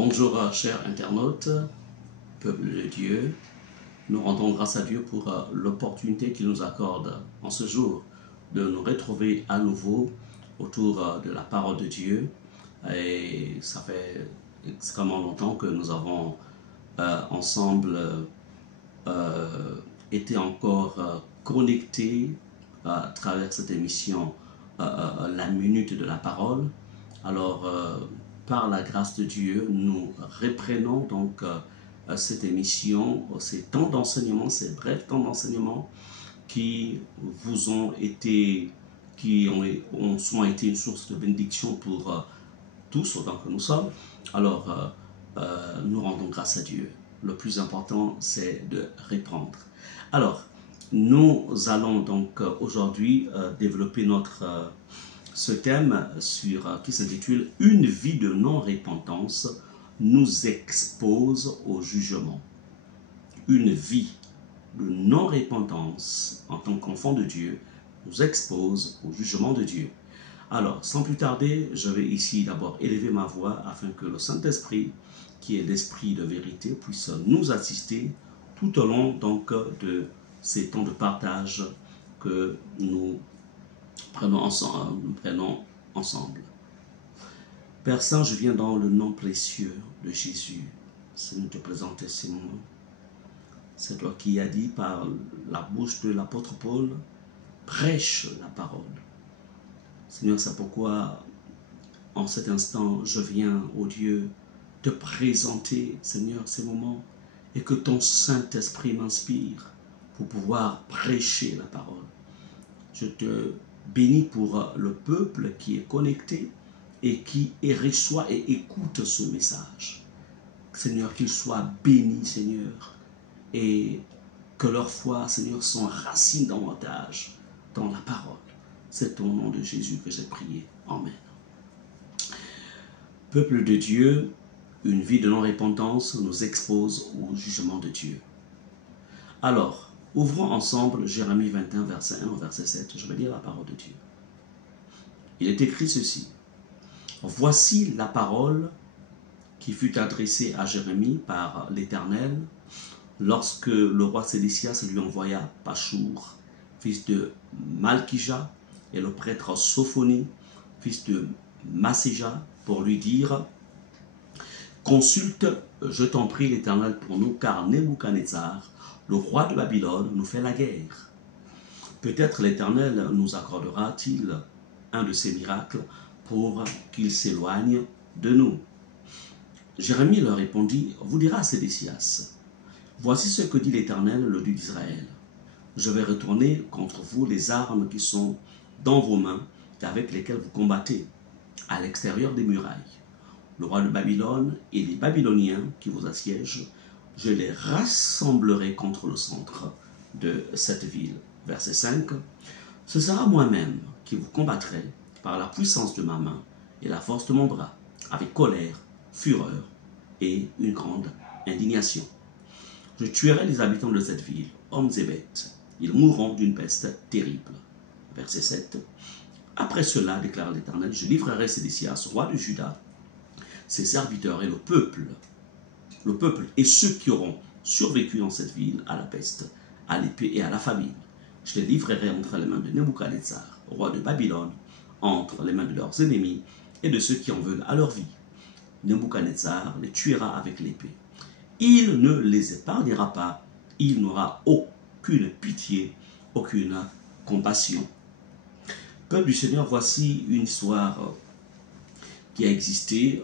Bonjour chers internautes, peuple de Dieu. Nous rendons grâce à Dieu pour l'opportunité qu'il nous accorde en ce jour de nous retrouver à nouveau autour de la parole de Dieu. Et ça fait extrêmement longtemps que nous avons ensemble été encore connectés à travers cette émission La Minute de la Parole. Alors, par la grâce de Dieu, nous reprenons donc cette émission, ces temps d'enseignement, ces brefs temps d'enseignement qui vous ont été, ont été une source de bénédiction pour tous autant que nous sommes. Alors, nous rendons grâce à Dieu. Le plus important, c'est de reprendre. Alors, nous allons donc aujourd'hui développer ce thème qui s'intitule « Une vie de non-repentance nous expose au jugement ». Une vie de non-repentance en tant qu'enfant de Dieu nous expose au jugement de Dieu. Alors, sans plus tarder, je vais ici d'abord élever ma voix afin que le Saint-Esprit, qui est l'Esprit de vérité, puisse nous assister tout au long donc de ces temps de partage que nous prenons ensemble. Père Saint, je viens dans le nom précieux de Jésus. Seigneur, te présenter ces moments. C'est toi qui as dit par la bouche de l'apôtre Paul, prêche la parole. Seigneur, c'est pourquoi en cet instant, je viens, ô Dieu, te présenter, Seigneur, ces moments et que ton Saint-Esprit m'inspire pour pouvoir prêcher la parole. Je te bénis pour le peuple qui est connecté et qui reçoit et écoute ce message. Seigneur, qu'ils soient bénis, Seigneur, et que leur foi, Seigneur, s'enracine davantage dans la parole. C'est au nom de Jésus que j'ai prié. Amen. Peuple de Dieu, une vie de non-repentance nous expose au jugement de Dieu. Alors, ouvrons ensemble Jérémie 21, verset 1 au verset 7. Je vais lire la parole de Dieu. Il est écrit ceci. Voici la parole qui fut adressée à Jérémie par l'Éternel lorsque le roi Sédécias lui envoya Pachour, fils de Malkija, et le prêtre Sophonie, fils de Masséja, pour lui dire « Consulte, je t'en prie, l'Éternel pour nous, car Nebuchadnezzar, le roi de Babylone, nous fait la guerre. Peut-être l'Éternel nous accordera-t-il un de ses miracles pour qu'il s'éloigne de nous. » Jérémie leur répondit, « Vous dira à Sédécias, voici ce que dit l'Éternel, le Dieu d'Israël. Je vais retourner contre vous les armes qui sont dans vos mains et avec lesquelles vous combattez à l'extérieur des murailles. Le roi de Babylone et les Babyloniens qui vous assiègent, je les rassemblerai contre le centre de cette ville. » Verset 5. « Ce sera moi-même qui vous combattrai par la puissance de ma main et la force de mon bras, avec colère, fureur et une grande indignation. Je tuerai les habitants de cette ville, hommes et bêtes. Ils mourront d'une peste terrible. » Verset 7. « Après cela, déclare l'Éternel, je livrerai Sédécias, roi de Juda, ses serviteurs et le peuple et ceux qui auront survécu dans cette ville à la peste, à l'épée et à la famine. Je les livrerai entre les mains de Nebuchadnezzar, roi de Babylone, entre les mains de leurs ennemis et de ceux qui en veulent à leur vie. Nebuchadnezzar les tuera avec l'épée. Il ne les épargnera pas, il n'aura aucune pitié, aucune compassion. » Peuple du Seigneur, voici une histoire qui a existé,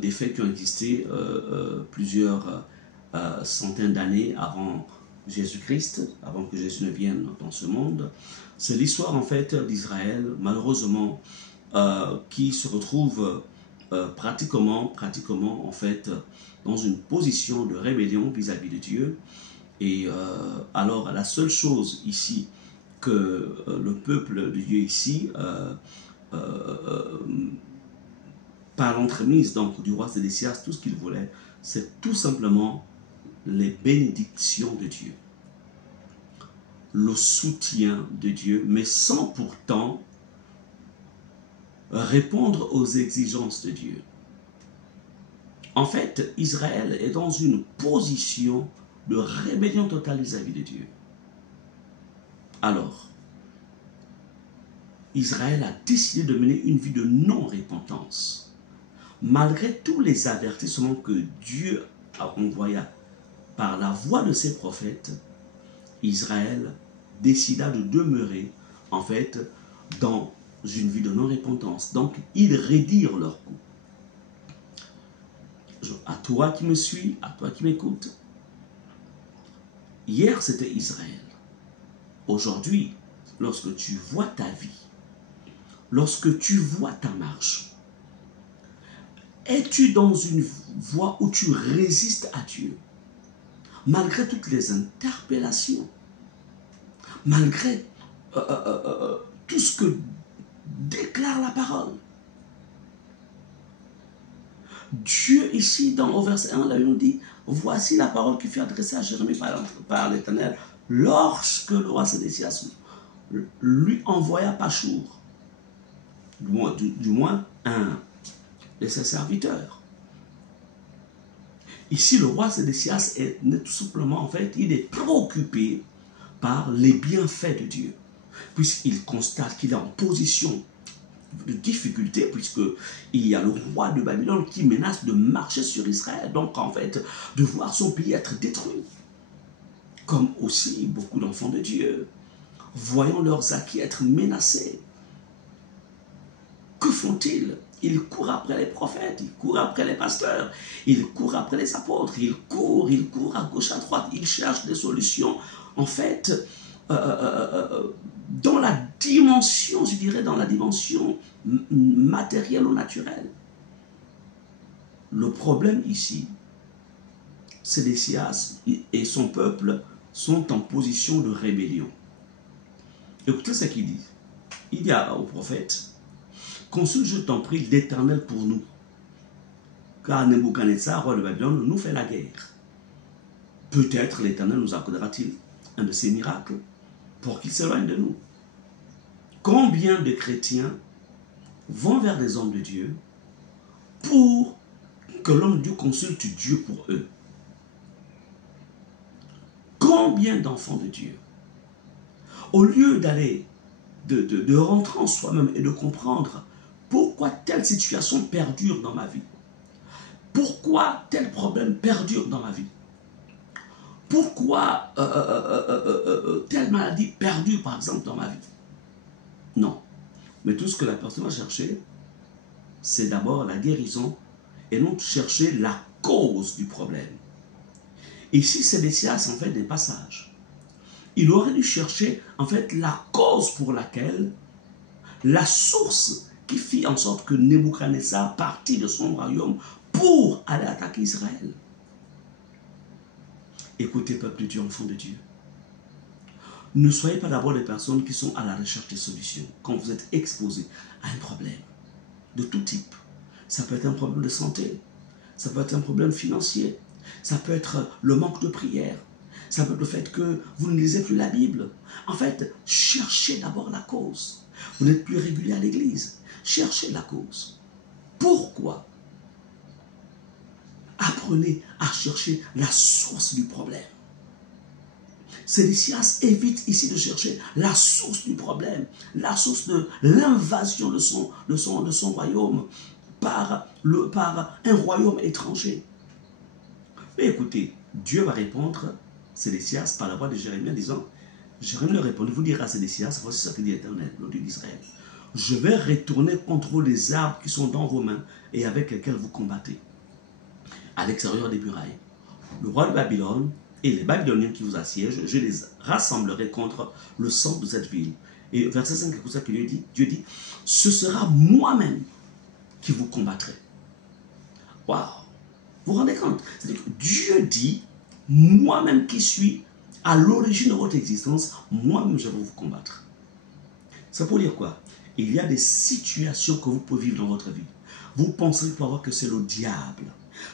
des faits qui ont existé plusieurs centaines d'années avant Jésus-Christ, avant que Jésus ne vienne dans ce monde. C'est l'histoire en fait d'Israël, malheureusement, qui se retrouve pratiquement en fait dans une position de rébellion vis-à-vis de Dieu. Et alors la seule chose ici que le peuple de Dieu ici, par l'entremise donc du roi Sédécias, tout ce qu'il voulait, c'est tout simplement les bénédictions de Dieu, le soutien de Dieu, mais sans pourtant répondre aux exigences de Dieu. En fait, Israël est dans une position de rébellion totale vis-à-vis de Dieu. Alors, Israël a décidé de mener une vie de non-repentance. Malgré tous les avertissements que Dieu a envoyés par la voix de ses prophètes, Israël décida de demeurer, en fait, dans une vie de non-repentance. Donc, ils rédirent leur coup. À toi qui me suis, à toi qui m'écoutes, hier c'était Israël. Aujourd'hui, lorsque tu vois ta vie, lorsque tu vois ta marche, es-tu dans une voie où tu résistes à Dieu? Malgré toutes les interpellations, malgré tout ce que déclare la parole. Dieu ici, au verset 1, là, il nous dit, voici la parole qui fut adressée à Jérémie par l'Éternel, lorsque le roi Sédécias lui envoya Pachour, du moins un de ses serviteurs. Ici, le roi Sédécias est tout simplement, en fait, il est préoccupé par les bienfaits de Dieu, puisqu'il constate qu'il est en position de difficulté, puisqu'il y a le roi de Babylone qui menace de marcher sur Israël, donc en fait, de voir son pays être détruit. Comme aussi beaucoup d'enfants de Dieu, voyant leurs acquis être menacés. Que font-ils? Ils courent après les prophètes, ils courent après les pasteurs, ils courent après les apôtres, ils courent à gauche, à droite, ils cherchent des solutions, en fait, dans la dimension, je dirais, dans la dimension matérielle ou naturelle. Le problème ici, Sédécias et son peuple sont en position de rébellion. Écoutez ce qu'il dit. Il dit au prophète, consulte, je t'en prie, l'Éternel pour nous, car Nebuchadnezzar, roi de Babylone, nous fait la guerre. Peut-être l'Éternel nous accordera-t-il un de ces miracles pour qu'il s'éloigne de nous. Combien de chrétiens vont vers des hommes de Dieu pour que l'homme de Dieu consulte Dieu pour eux? Combien d'enfants de Dieu, au lieu d'aller, de rentrer en soi-même et de comprendre pourquoi telle situation perdure dans ma vie, pourquoi tel problème perdure dans ma vie, pourquoi telle maladie perdure par exemple dans ma vie. Non. Mais tout ce que la personne va chercher, c'est d'abord la guérison et non chercher la cause du problème. Ici, Sédécias en fait des passages. Il aurait dû chercher en fait la cause pour laquelle, la source qui fit en sorte que Nebuchadnezzar partit de son royaume pour aller attaquer Israël. Écoutez, peuple de Dieu, enfant de Dieu. Ne soyez pas d'abord des personnes qui sont à la recherche des solutions quand vous êtes exposé à un problème de tout type. Ça peut être un problème de santé, ça peut être un problème financier, ça peut être le manque de prière, ça peut être le fait que vous ne lisez plus la Bible. En fait, cherchez d'abord la cause. Vous n'êtes plus régulier à l'église. Cherchez la cause. Pourquoi? Apprenez à chercher la source du problème. Sédécias évite ici de chercher la source du problème, la source de l'invasion de son royaume par un royaume étranger. Mais écoutez, Dieu va répondre Sédécias par la voix de Jérémie en disant, Jérémie leur répondit, vous direz à Sédécias, voici ce que dit l'Éternel, le Dieu d'Israël. Je vais retourner contre les arbres qui sont dans vos mains et avec lesquels vous combattez, à l'extérieur des murailles. Le roi de Babylone et les Babyloniens qui vous assiègent, je les rassemblerai contre le centre de cette ville. Et verset 5, c'est pour ça que Dieu dit, ce sera moi-même qui vous combattrai. Waouh! Vous vous rendez compte? C'est-à-dire que Dieu dit, moi-même qui suis à l'origine de votre existence, moi-même je vais vous combattre. Ça pour dire quoi? Il y a des situations que vous pouvez vivre dans votre vie. Vous pensez parfois que c'est le diable,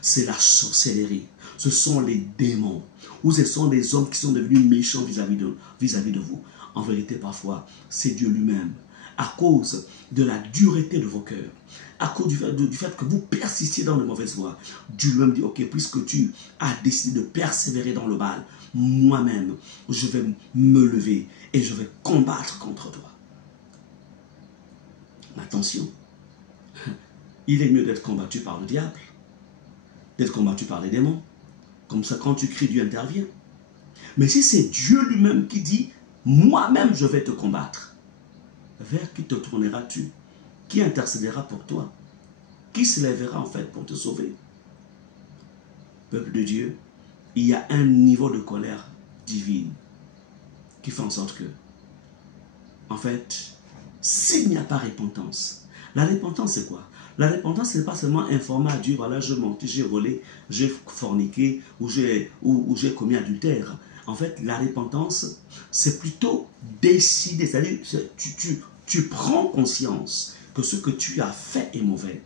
c'est la sorcellerie, ce sont les démons, ou ce sont des hommes qui sont devenus méchants vis-à-vis de vous. En vérité, parfois, c'est Dieu lui-même. À cause de la dureté de vos cœurs, à cause du fait que vous persistiez dans de mauvaises voies, Dieu lui-même dit, ok, puisque tu as décidé de persévérer dans le mal, moi-même, je vais me lever et je vais combattre contre toi. Attention, il est mieux d'être combattu par le diable, d'être combattu par les démons. Comme ça, quand tu cries, Dieu intervient. Mais si c'est Dieu lui-même qui dit, moi-même je vais te combattre, vers qui te tourneras-tu? Qui intercédera pour toi? Qui se lèvera en fait pour te sauver? Peuple de Dieu, il y a un niveau de colère divine qui fait en sorte que, en fait, s'il n'y a pas repentance, la repentance c'est quoi? La repentance, ce n'est pas seulement informer à Dieu, voilà, j'ai menti, j'ai volé, j'ai forniqué ou j'ai commis adultère. En fait, la repentance, c'est plutôt décider, c'est-à-dire tu prends conscience que ce que tu as fait est mauvais.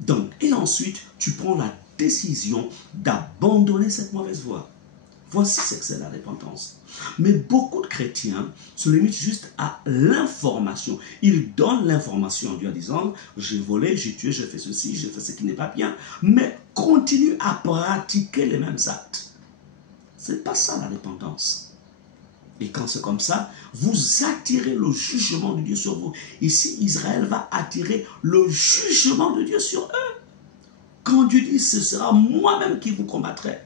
Donc, et ensuite, tu prends la décision d'abandonner cette mauvaise voie. Voici ce que c'est la repentance. Mais beaucoup de chrétiens se limitent juste à l'information. Ils donnent l'information en Dieu en disant, j'ai volé, j'ai tué, j'ai fait ceci, j'ai fait ce qui n'est pas bien, mais continuent à pratiquer les mêmes actes. Ce n'est pas ça la repentance. Et quand c'est comme ça, vous attirez le jugement de Dieu sur vous. Ici, Israël va attirer le jugement de Dieu sur eux. Quand Dieu dit, ce sera moi-même qui vous combattrai,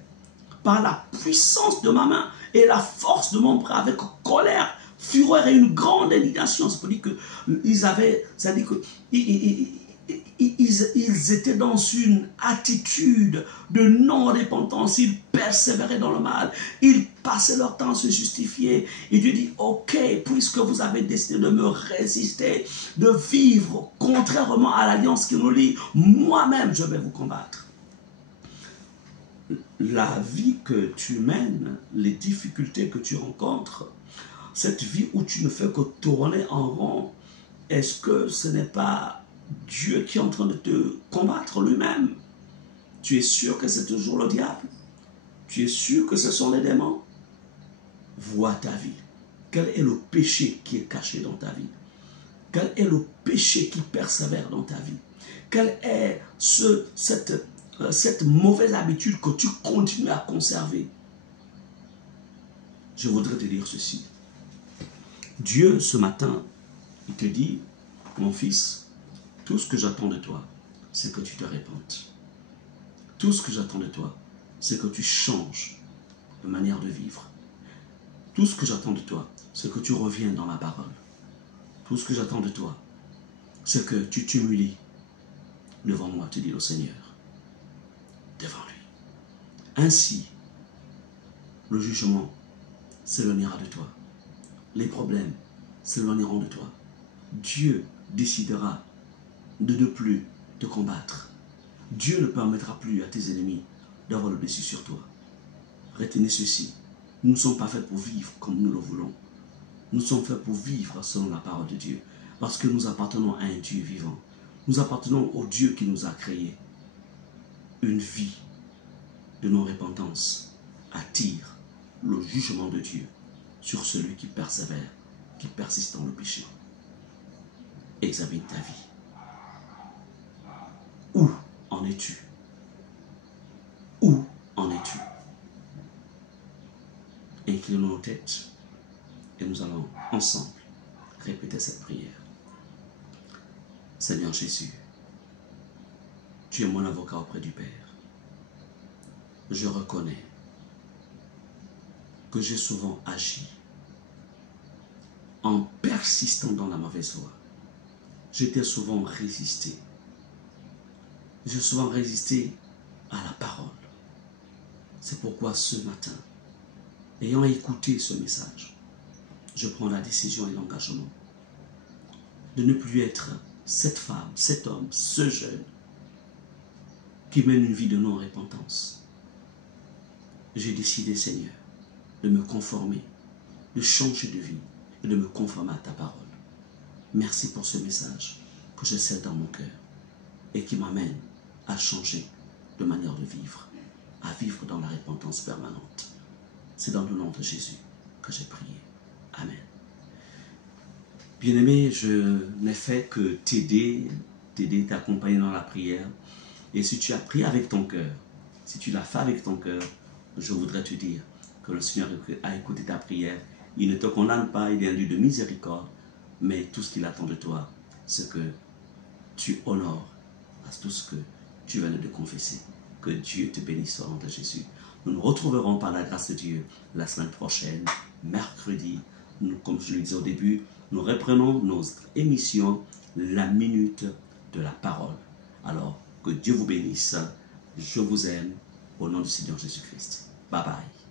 par la puissance de ma main et la force de mon bras, avec colère, fureur et une grande indignation. C'est pour dire qu'ils avaient, c'est-à-dire qu'ils étaient dans une attitude de non-repentance. Ils persévéraient dans le mal. Ils passaient leur temps à se justifier. Et Dieu dit, ok, puisque vous avez décidé de me résister, de vivre contrairement à l'alliance qui nous lie, moi-même je vais vous combattre. La vie que tu mènes, les difficultés que tu rencontres, cette vie où tu ne fais que tourner en rond, est-ce que ce n'est pas Dieu qui est en train de te combattre lui-même? Tu es sûr que c'est toujours le diable? Tu es sûr que ce sont les démons? Vois ta vie. Quel est le péché qui est caché dans ta vie? Quel est le péché qui persévère dans ta vie? Quelle est cette mauvaise habitude que tu continues à conserver? Je voudrais te dire ceci. Dieu, ce matin, il te dit, mon fils, tout ce que j'attends de toi, c'est que tu te répandes. Tout ce que j'attends de toi, c'est que tu changes de manière de vivre. Tout ce que j'attends de toi, c'est que tu reviennes dans ma parole. Tout ce que j'attends de toi, c'est que tu t'humilies devant moi, te dit le Seigneur. Devant lui. Ainsi, le jugement s'éloignera de toi. Les problèmes s'éloigneront de toi. Dieu décidera de ne plus te combattre. Dieu ne permettra plus à tes ennemis d'avoir le dessus sur toi. Retenez ceci. Nous ne sommes pas faits pour vivre comme nous le voulons. Nous sommes faits pour vivre selon la parole de Dieu. Parce que nous appartenons à un Dieu vivant. Nous appartenons au Dieu qui nous a créés. Une vie de non-repentance attire le jugement de Dieu sur celui qui persévère, qui persiste dans le péché. Examine ta vie. Où en es-tu? Où en es-tu? Inclinons nos têtes et nous allons ensemble répéter cette prière. Seigneur Jésus, tu es mon avocat auprès du Père. Je reconnais que j'ai souvent agi en persistant dans la mauvaise voie. J'étais souvent résisté. J'ai souvent résisté à la parole. C'est pourquoi ce matin, ayant écouté ce message, je prends la décision et l'engagement de ne plus être cette femme, cet homme, ce jeune qui mène une vie de non-repentance. J'ai décidé, Seigneur, de me conformer, de changer de vie et de me conformer à ta parole. Merci pour ce message que je scelle dans mon cœur et qui m'amène à changer de manière de vivre, à vivre dans la repentance permanente. C'est dans le nom de Jésus que j'ai prié. Amen. Bien-aimé, je n'ai fait que t'aider t'aider, t'accompagner dans la prière. Et si tu as prié avec ton cœur, si tu l'as fait avec ton cœur, je voudrais te dire que le Seigneur a écouté ta prière. Il ne te condamne pas, il est un Dieu de miséricorde, mais tout ce qu'il attend de toi, c'est que tu honores à tout ce que tu viens de confesser. Que Dieu te bénisse au nom de Jésus. Nous nous retrouverons par la grâce de Dieu la semaine prochaine, mercredi. Comme je le disais au début, nous reprenons notre émission, la minute de la parole. Alors, que Dieu vous bénisse. Je vous aime au nom du Seigneur Jésus-Christ. Bye bye.